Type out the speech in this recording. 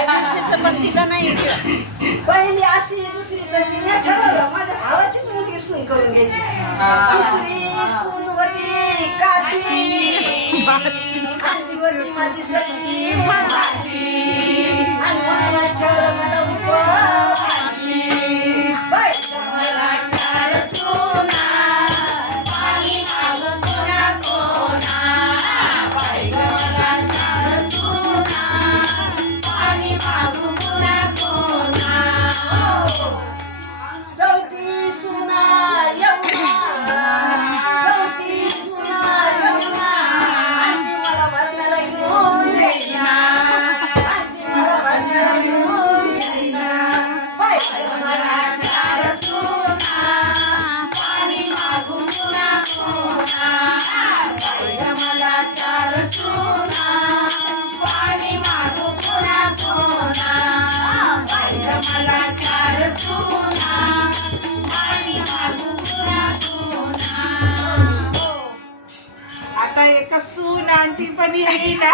दिवशीचं पण तिला नाही पहिली अशी दुसरी तशी मी ठरवलं माझ्या भावाचीच मुलगी सून करून घ्यायची तिसरी सूनवती काशी कांतीवरती माझी सखी आणि म्हणूनच ठेवलं मला उपवासी बाय मला चार सोना पाणी मागून कोणा कोणा बाय मला चार सोना पाणी मागून कोणा कोणा चौथी सुना यमुना चौथी सुना यमुना आणि मला भरण्याला घेऊन द्यायना आणि मला भरण्याला घेऊन द्यायना बाय मला चार सोना पाणी मागून कोणा कोणा बाय मला चार सोना पाणी मागून कोणा कोणा बाय मला चार सोना पाणी मागून कोणा कोणा आता एका सून आणि ती पण येईना